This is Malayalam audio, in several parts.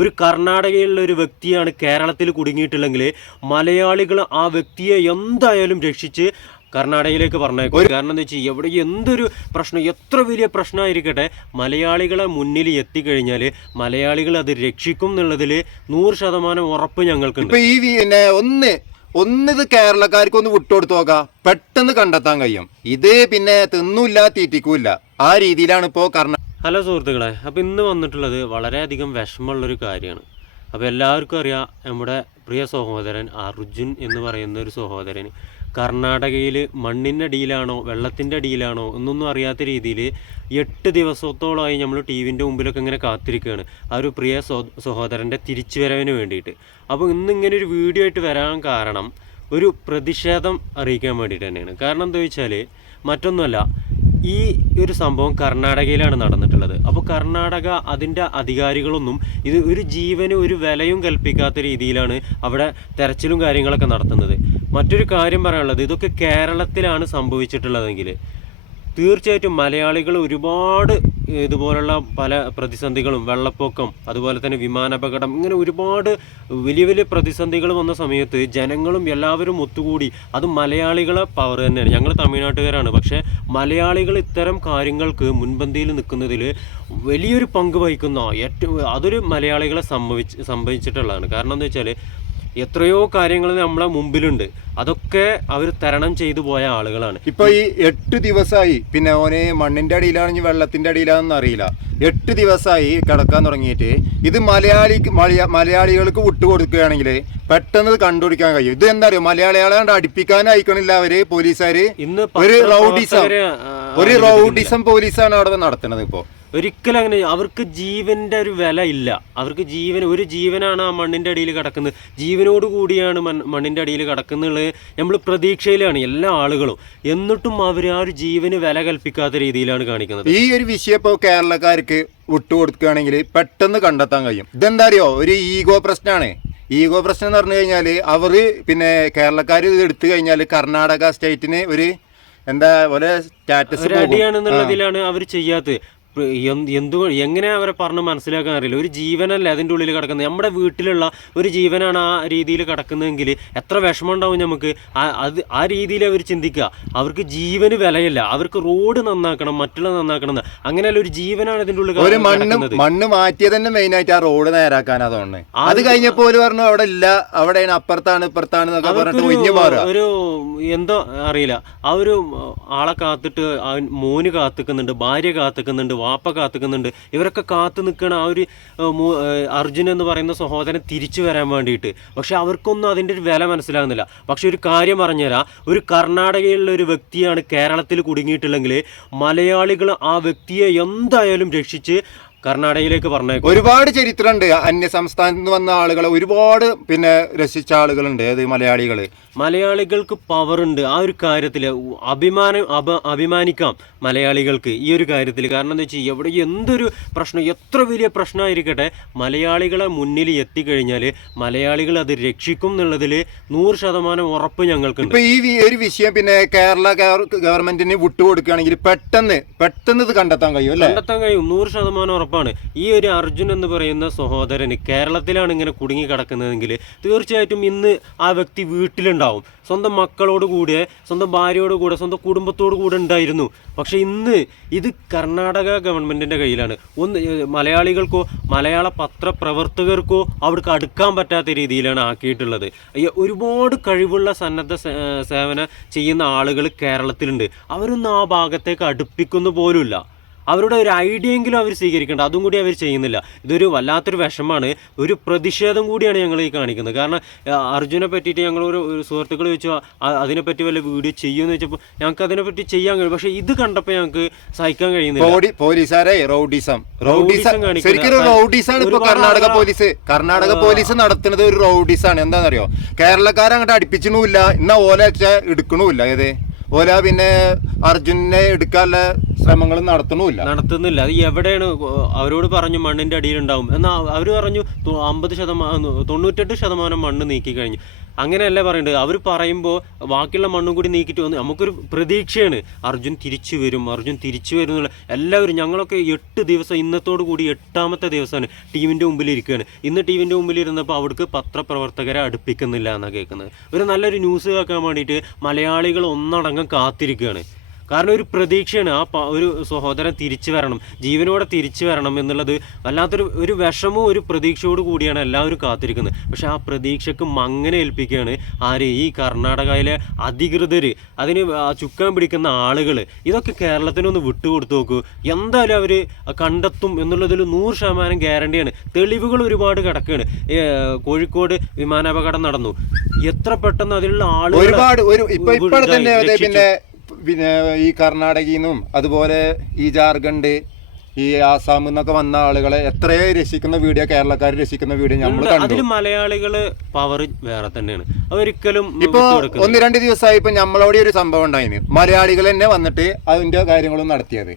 ഒരു കർണാടകയിലുള്ള ഒരു വ്യക്തിയാണ് കേരളത്തിൽ കുടുങ്ങിയിട്ടുള്ളെങ്കിൽ മലയാളികൾ ആ വ്യക്തിയെ എന്തായാലും രക്ഷിച്ച് കർണാടകയിലേക്ക് പറഞ്ഞേക്കും. കാരണം എന്താ വെച്ചാൽ എവിടെ എന്തൊരു പ്രശ്നം എത്ര വലിയ പ്രശ്നമായിരിക്കട്ടെ മലയാളികളെ മുന്നിൽ എത്തിക്കഴിഞ്ഞാൽ മലയാളികൾ അത് രക്ഷിക്കും എന്നുള്ളതിൽ നൂറ് ശതമാനം ഉറപ്പ് ഞങ്ങൾക്കുണ്ട്. ഈ പിന്നെ ഒന്ന് ഒന്നിത് കേരളക്കാർക്ക് ഒന്ന് വിട്ടുകൊടുത്ത് നോക്കാം. പെട്ടെന്ന് കണ്ടെത്താൻ കഴിയും. ഇത് പിന്നെ തിന്നൂല്ല തീറ്റിക്കൂല്ല. ആ രീതിയിലാണ് ഇപ്പോൾ കർണ ഹലോ സുഹൃത്തുക്കളെ അപ്പോൾ ഇന്ന് വന്നിട്ടുള്ളത് വളരെയധികം വിഷമമുള്ളൊരു കാര്യമാണ്. അപ്പോൾ എല്ലാവർക്കും അറിയാം നമ്മുടെ പ്രിയ സഹോദരൻ അർജുൻ എന്ന് പറയുന്ന ഒരു സഹോദരൻ കർണാടകയിൽ മണ്ണിന്റെ അടിയിലാണോ വെള്ളത്തിന്റെ അടിയിലാണോ എന്നൊന്നും അറിയാത്ത രീതിയിൽ എട്ട് ദിവസത്തോളമായി നമ്മൾ ടി വിന്റെ മുമ്പിലൊക്കെ ഇങ്ങനെ കാത്തിരിക്കുകയാണ് ആ ഒരു പ്രിയ സഹോദരന്റെ തിരിച്ചു തിരിച്ചുവരവിന് വേണ്ടിയിട്ട്. അപ്പോൾ ഇന്ന് ഇങ്ങനെ ഒരു വീഡിയോ ആയിട്ട് വരാൻ കാരണം ഒരു പ്രതിഷേധം അറിയിക്കാൻ വേണ്ടിയിട്ട് തന്നെയാണ്. കാരണം എന്താ വെച്ചാൽ മറ്റൊന്നുമല്ല ഈ ഒരു സംഭവം കർണാടകയിലാണ് നടന്നിട്ടുള്ളത്. അപ്പോൾ കർണാടക അതിന്റെ അധികാരികളൊന്നും ഇത് ഒരു ജീവന് ഒരു വിലയും കൽപ്പിക്കാത്ത രീതിയിലാണ് അവിടെ തെരച്ചിലും കാര്യങ്ങളൊക്കെ നടത്തുന്നത്. മറ്റൊരു കാര്യം പറയാനുള്ളത് ഇതൊക്കെ കേരളത്തിലാണ് സംഭവിച്ചിട്ടുള്ളതെങ്കിൽ തീർച്ചയായിട്ടും മലയാളികൾ ഒരുപാട് ഇതുപോലുള്ള പല പ്രതിസന്ധികളും വെള്ളപ്പൊക്കം അതുപോലെ തന്നെ വിമാനാപകടം ഇങ്ങനെ ഒരുപാട് വലിയ വലിയ പ്രതിസന്ധികൾ വന്ന സമയത്ത് ജനങ്ങളും എല്ലാവരും ഒത്തുകൂടി. അത് മലയാളികളെ പവർ തന്നെയാണ്. ഞങ്ങൾ തമിഴ്നാട്ടുകാരാണ്. പക്ഷേ മലയാളികൾ ഇത്തരം കാര്യങ്ങൾക്ക് മുൻപന്തിയിൽ നിൽക്കുന്നതിൽ വലിയൊരു പങ്ക് വഹിക്കുന്ന ഏറ്റവും അതൊരു മലയാളികളെ സംഭവിച്ച് സംഭവിച്ചിട്ടുള്ളതാണ്. കാരണം എന്താ വെച്ചാൽ എത്രയോ കാര്യങ്ങൾ നമ്മളെ മുമ്പിലുണ്ട്. അതൊക്കെ അവർ തരണം ചെയ്തു പോയ ആളുകളാണ്. ഇപ്പൊ ഈ എട്ട് ദിവസമായി പിന്നെ ഓനെ മണ്ണിന്റെ അടിയിലാണെങ്കിൽ വെള്ളത്തിന്റെ അടിയിലാണെന്ന് അറിയില്ല. എട്ട് ദിവസമായി കിടക്കാൻ തുടങ്ങിയിട്ട് ഇത് മലയാളി മലയാളികൾക്ക് വിട്ടുകൊടുക്കുകയാണെങ്കിൽ പെട്ടെന്ന് കണ്ടുപിടിക്കാൻ കഴിയും. ഇത് എന്താ അറിയോ? മലയാളികളെ കണ്ട് അടിപ്പിക്കാനായിക്കണില്ല അവർ പോലീസുകാര്. ഇന്ന് ഒരു റൗഡിസം. ഒരു റൗഡിസം പോലീസാണ് അവിടെ നടത്തുന്നത് ഇപ്പോ. ഒരിക്കലും അങ്ങനെ അവർക്ക് ജീവന്റെ ഒരു വില ഇല്ല. അവർക്ക് ജീവൻ ഒരു ജീവനാണ് ആ മണ്ണിന്റെ അടിയിൽ കിടക്കുന്നത്. ജീവനോട് കൂടിയാണ് മണ്ണിന്റെ അടിയിൽ കിടക്കുന്നുള്ളത്. നമ്മൾ പ്രതീക്ഷയിലാണ് എല്ലാ ആളുകളും. എന്നിട്ടും അവർ ആ ഒരു ജീവന് വില കൽപ്പിക്കാത്ത രീതിയിലാണ് കാണിക്കുന്നത്. ഈ ഒരു വിഷയം ഇപ്പോൾ കേരളക്കാർക്ക് വിട്ടുകൊടുക്കുകയാണെങ്കിൽ പെട്ടെന്ന് കണ്ടെത്താൻ കഴിയും. ഇതെന്താ അറിയോ ഒരു ഈഗോ പ്രശ്നമാണ് ഈഗോ പ്രശ്നം എന്ന് പറഞ്ഞു കഴിഞ്ഞാൽ അവർ പിന്നെ കേരളക്കാർ ഇത് എടുത്തു കഴിഞ്ഞാൽ കർണാടക സ്റ്റേറ്റിന് ഒരു എന്താ പോലെ സ്റ്റാറ്റസ് അടിയാണെന്നുള്ളതിലാണ് അവർ ചെയ്യാത്തത്. എന്ത് എങ്ങനെ അവരെ പറഞ്ഞ് മനസ്സിലാക്കാൻ അറിയില്ല. ഒരു ജീവനല്ല അതിന്റെ ഉള്ളിൽ കിടക്കുന്നത്. നമ്മുടെ വീട്ടിലുള്ള ഒരു ജീവനാണ് ആ രീതിയിൽ കിടക്കുന്നതെങ്കിൽ എത്ര വിഷമം ഉണ്ടാവും നമുക്ക് അത് ആ രീതിയിൽ അവർ ചിന്തിക്കുക. അവർക്ക് ജീവന് വിലയില്ല. അവർക്ക് റോഡ് നന്നാക്കണം മറ്റുള്ള നന്നാക്കണം. അങ്ങനെയല്ല ഒരു ജീവനാണ് ഇതിന്റെ ഉള്ളിൽ ഒരു മണ്ണ് മണ്ണ് മാറ്റിയത് തന്നെ മെയിൻ ആയിട്ട് ആ റോഡ് നേരാക്കാൻ അതുകൊണ്ട് അത് കഴിഞ്ഞപ്പോൾ ഒരു പറഞ്ഞു അവിടെ ഇല്ല അവിടെ അപ്പുറത്താണ് ഇപ്പുറത്താണ് ഒരു എന്തോ അറിയില്ല. ആ ഒരു ആളെ കാത്തിട്ട് മോന് കാത്തിക്കുന്നുണ്ട് ഭാര്യ കാത്തിക്കുന്നുണ്ട് വാപ്പ കാത്തിക്കുന്നുണ്ട്. ഇവരൊക്കെ കാത്തു നിൽക്കണ ആ ഒരു അർജുൻ എന്ന് പറയുന്ന സഹോദരൻ തിരിച്ചു വരാൻ വേണ്ടിയിട്ട്. പക്ഷെ അവർക്കൊന്നും അതിന്റെ ഒരു വില മനസ്സിലാകുന്നില്ല. പക്ഷെ ഒരു കാര്യം പറഞ്ഞുതരാം. ഒരു കർണാടകയിലുള്ള ഒരു വ്യക്തിയാണ് കേരളത്തിൽ കുടുങ്ങിയിട്ടുള്ളെങ്കിൽ മലയാളികൾ ആ വ്യക്തിയെ എന്തായാലും രക്ഷിച്ച് കർണാടകയിലേക്ക് പറഞ്ഞേക്കും. ഒരുപാട് ചരിത്രമുണ്ട് അന്യ സംസ്ഥാനത്ത് നിന്ന് വന്ന ആളുകളെ ഒരുപാട് പിന്നെ രസിച്ച ആളുകളുണ്ട്. ഏത് മലയാളികൾ? മലയാളികൾക്ക് പവർ ഉണ്ട് ആ ഒരു കാര്യത്തിൽ അഭിമാനം അഭ അഭിമാനിക്കാം മലയാളികൾക്ക് ഈ ഒരു കാര്യത്തിൽ കാരണം എന്താ വെച്ചാൽ എവിടെ എന്തൊരു പ്രശ്നം എത്ര വലിയ പ്രശ്നമായിരിക്കട്ടെ മലയാളികളെ മുന്നിൽ എത്തിക്കഴിഞ്ഞാൽ മലയാളികൾ അത് രക്ഷിക്കും എന്നുള്ളതിൽ നൂറ് ശതമാനം ഉറപ്പ് ഞങ്ങൾക്കുണ്ട്. ഇപ്പൊ ഈ വി- ഒരു വിഷയം പിന്നെ കേരള ഗവർ- ഗവൺമെന്റിന് വിട്ടുകൊടുക്കുകയാണെങ്കിൽ പെട്ടെന്ന് പെട്ടെന്ന് ഇത് കണ്ടെത്താൻ കഴിയും അല്ലേ? കണ്ടെത്താൻ കഴിയും. നൂറ് ശതമാനം ഉറപ്പാണ്. ഈ ഒരു അർജുൻ എന്ന് പറയുന്ന സഹോദരന് കേരളത്തിലാണ് ഇങ്ങനെ കുടുങ്ങി കിടക്കുന്നതെങ്കിൽ തീർച്ചയായിട്ടും ഇന്ന് ആ വ്യക്തി വീട്ടിലുണ്ടാവും. സ്വന്തം മക്കളോട് കൂടെ സ്വന്തം ഭാര്യയോട് കൂടെ സ്വന്തം കുടുംബത്തോട് കൂടെ ഉണ്ടായിരുന്നു. പക്ഷെ ഇന്ന് ഇത് കർണാടക ഗവൺമെന്റിന്റെ കയ്യിലാണ്. ഒന്ന് മലയാളികൾക്കോ മലയാള പത്രപ്രവർത്തകർക്കോ അവർക്ക് അടുക്കാൻ പറ്റാത്ത രീതിയിലാണ് ആക്കിയിട്ടുള്ളത്. ഒരുപാട് കഴിവുള്ള സന്നദ്ധ സേവന ചെയ്യുന്ന ആളുകൾ കേരളത്തിലുണ്ട്. അവരൊന്നും ആ ഭാഗത്തേക്ക് അടുപ്പിക്കുന്നു പോലുമില്ല. അവരുടെ ഒരു ഐഡിയ എങ്കിലും അവർ സ്വീകരിക്കേണ്ട. അതും കൂടി അവർ ചെയ്യുന്നില്ല. ഇതൊരു വല്ലാത്തൊരു വിഷമാണ് ഒരു പ്രതിഷേധം കൂടിയാണ് ഞങ്ങൾ ഈ കാണിക്കുന്നത്. കാരണം അർജുനെ പറ്റിയിട്ട് ഞങ്ങൾ ഒരു സുഹൃത്തുക്കൾ "ആ, അതിനെപ്പറ്റി വല്ല വീഡിയോ ചെയ്യുമെന്ന് വെച്ചപ്പോൾ ഞങ്ങൾക്ക് അതിനെപ്പറ്റി ചെയ്യാൻ കഴിയും. പക്ഷേ ഇത് കണ്ടപ്പോൾ ഞങ്ങൾക്ക് സഹിക്കാൻ കഴിയുന്നില്ല. പോലീസുകാരെ റൗഡിസം. റൗഡിസം ശരിക്കും റൗഡിസാണ് കർണാടക പോലീസ്. കർണാടക പോലീസ് നടത്തുന്നത് ഒരു റൗഡിസാണ്. എന്താണെന്നറിയോ? കേരളക്കാരെ അങ്ങോട്ട് അടുപ്പിച്ചണമില്ല എന്നാ ഓല എടുക്കണില്ല എടുക്കണമില്ല. ഏത്? ഓല പിന്നെ അർജുനെ എടുക്കാനുള്ള ശ്രമങ്ങളും നടത്തണമില്ല നടത്തുന്നില്ല. അത് എവിടെയാണ് അവരോട് പറഞ്ഞു മണ്ണിന്റെ അടിയിലുണ്ടാവും. എന്നാൽ അവർ പറഞ്ഞു അമ്പത് ശതമാനം തൊണ്ണൂറ്റെട്ട് ശതമാനം മണ്ണ് നീക്കി കഴിഞ്ഞു. അങ്ങനെയല്ല പറയേണ്ടത്? അവർ പറയുമ്പോൾ ബാക്കിയുള്ള മണ്ണും കൂടി നീക്കിയിട്ട് വന്ന് നമുക്കൊരു പ്രതീക്ഷയാണ്. അർജുൻ തിരിച്ചു വരും അർജുൻ തിരിച്ചു വരും എന്നുള്ള എല്ലാവരും ഞങ്ങളൊക്കെ എട്ട് ദിവസം ഇന്നത്തോടു കൂടി എട്ടാമത്തെ ദിവസമാണ് ടീമിന്റെ മുമ്പിൽ ഇരിക്കുകയാണ് ഇന്ന് ടീമിന്റെ മുമ്പിൽ ഇരുന്നപ്പോൾ അവിടേക്ക് പത്രപ്രവർത്തകരെ അടുപ്പിക്കുന്നില്ല എന്നാണ് കേൾക്കുന്നത്. ഒരു നല്ലൊരു ന്യൂസ് കേൾക്കാൻ വേണ്ടിയിട്ട് മലയാളികൾ ഒന്നടങ്കം കാത്തിരിക്കുകയാണ്. കാരണം ഒരു പ്രതീക്ഷയാണ് ആ ഒരു സഹോദരൻ തിരിച്ചു വരണം ജീവനോടെ തിരിച്ചു വരണം എന്നുള്ളത് വല്ലാത്തൊരു ഒരു വിഷമവും ഒരു പ്രതീക്ഷയോട് കൂടിയാണ് എല്ലാവരും കാത്തിരിക്കുന്നത്. പക്ഷെ ആ പ്രതീക്ഷക്ക് മങ്ങനെ ഏൽപ്പിക്കുകയാണ് ആര്? ഈ കർണാടകയിലെ അധികൃതർ അതിന് ചുക്കാൻ പിടിക്കുന്ന ആളുകൾ ഇതൊക്കെ കേരളത്തിനൊന്ന് വിട്ടുകൊടുത്തു നോക്കൂ. എന്തായാലും അവർ കണ്ടെത്തും എന്നുള്ളതിൽ നൂറ് ശതമാനം ഗ്യാരണ്ടിയാണ്. തെളിവുകൾ ഒരുപാട് കിടക്കുകയാണ് കോഴിക്കോട് വിമാനാപകടം നടന്നു. എത്ര പെട്ടെന്ന് അതിലുള്ള ആളുകൾ ഒരുപാട് ഒരു ഇപ്പൊ തന്നെ പിന്നെ പിന്നെ ഈ കർണാടകയിൽ നിന്നും അതുപോലെ ഈ ജാർഖണ്ഡ് ഈ ആസാമിൽ നിന്നൊക്കെ വന്ന ആളുകളെ എത്രയോ രസിക്കുന്ന വീഡിയോ കേരളക്കാർ രസിക്കുന്ന വീഡിയോ നമ്മൾ കണ്ടു. അതിൽ മലയാളികൾ പവർ വേറെ തന്നെയാണ്. അവരിക്കലും ഇപ്പൊ. ഒന്ന് രണ്ട് ദിവസമായി ഇപ്പൊ നമ്മളോട് ഒരു സംഭവം ഉണ്ടായിന്. മലയാളികൾ തന്നെ വന്നിട്ട് അതിന്റെ കാര്യങ്ങളും നടത്തിയത്.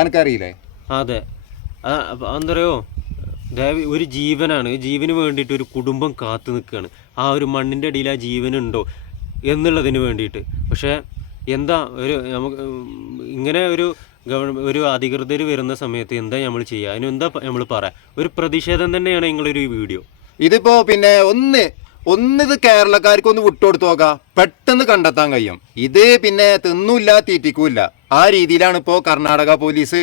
അനക്കറിയില്ലേ? അതെ. എന്താ പറയോ ദയവ് ഒരു ജീവനാണ്. ജീവന് വേണ്ടിയിട്ട് ഒരു കുടുംബം കാത്തു നിൽക്കുകയാണ് ആ ഒരു മണ്ണിന്റെ അടിയിൽ ആ ജീവനുണ്ടോ എന്നുള്ളതിന് വേണ്ടിയിട്ട്. പക്ഷേ എന്താ ഒരു നമുക്ക് ഇങ്ങനെ ഒരു ഗവൺമെന്റ് ഒരു അധികൃതർ വരുന്ന സമയത്ത് എന്താ നമ്മൾ ചെയ്യുക അതിന് എന്താ നമ്മൾ പറയാം ഒരു പ്രതിഷേധം തന്നെയാണ് നിങ്ങളൊരു വീഡിയോ. ഇതിപ്പോ പിന്നെ ഒന്ന് ഒന്ന് ഇത് കേരളക്കാർക്ക് ഒന്ന് വിട്ടുകൊടുത്തു നോക്കാം. പെട്ടെന്ന് കണ്ടെത്താൻ കഴിയും. ഇത് പിന്നെ തിന്നൂല്ല തീറ്റിക്കൂല്ല. ആ രീതിയിലാണ് ഇപ്പോൾ കർണാടക പോലീസ്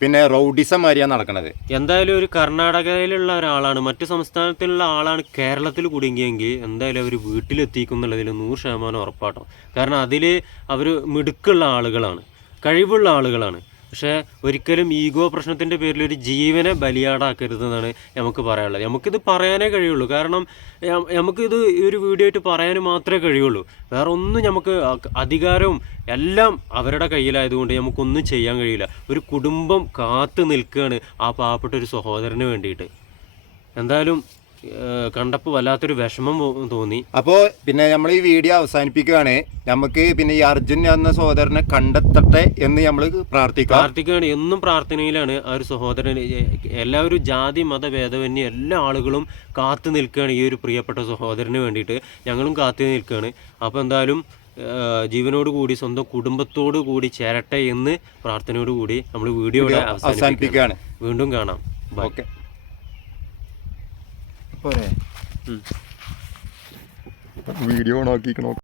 പിന്നെ റൗഡിസം മാതിരിയാണ് നടക്കുന്നത് എന്തായാലും ഒരു കർണാടകയിലുള്ള ഒരാളാണ്. മറ്റു സംസ്ഥാനത്തിലുള്ള ആളാണ് കേരളത്തിൽ കുടുങ്ങിയെങ്കിൽ എന്തായാലും അവർ വീട്ടിലെത്തിക്കും എന്നുള്ളതിൽ നൂറ് ശതമാനം ഉറപ്പാട്ടോ. കാരണം അതിൽ അവർ മിടുക്കുള്ള ആളുകളാണ്. കഴിവുള്ള ആളുകളാണ്. പക്ഷേ ഒരിക്കലും ഈഗോ പ്രശ്നത്തിന്റെ പേരിൽ ഒരു ജീവനെ ബലിയാടാക്കരുതെന്നാണ് നമുക്ക് പറയാനുള്ളത്. നമുക്കിത് പറയാനേ കഴിയുള്ളൂ. കാരണം നമുക്കിത് ഒരു വീഡിയോ ആയിട്ട് പറയാൻ മാത്രമേ കഴിയുള്ളൂ. വേറെ ഒന്നും നമുക്ക് അധികാരവും എല്ലാം അവരുടെ കയ്യിലായതുകൊണ്ട് നമുക്കൊന്നും ചെയ്യാൻ കഴിയില്ല. ഒരു കുടുംബം കാത്തു നിൽക്കുകയാണ് ആ പാവപ്പെട്ട ഒരു സഹോദരന് വേണ്ടിയിട്ട്. എന്തായാലും കണ്ടപ്പോൾ വല്ലാത്തൊരു വിഷമം തോന്നി. അപ്പോ പിന്നെ നമ്മൾ ഈ വീഡിയോ അവസാനിപ്പിക്കുകയാണ്. നമുക്ക് പിന്നെ ഈ അർജുൻ എന്ന സഹോദരനെ കണ്ടെത്തട്ടെ എന്ന് നമ്മൾ പ്രാർത്ഥിക്കാം. പ്രാർത്ഥിക്കുകയാണ്. എന്നും പ്രാർത്ഥനയിലാണ് ആ ഒരു സഹോദരൻ. എല്ലാവരും ജാതി മത ഭേദമന്യേ എല്ലാ ആളുകളും കാത്തു നിൽക്കുകയാണ് ഈ ഒരു പ്രിയപ്പെട്ട സഹോദരന് വേണ്ടിയിട്ട്. ഞങ്ങളും കാത്തു നിൽക്കുകയാണ്. അപ്പോൾ എന്തായാലും ജീവനോട് കൂടി സ്വന്തം കുടുംബത്തോട് കൂടി ചേരട്ടെ എന്ന് പ്രാർത്ഥനയോട് കൂടി നമ്മൾ വീഡിയോ അവസാനിപ്പിക്കുകയാണ്. വീണ്ടും കാണാം. ഓക്കെ. ഉം. Video on ആക്കിക്കണോ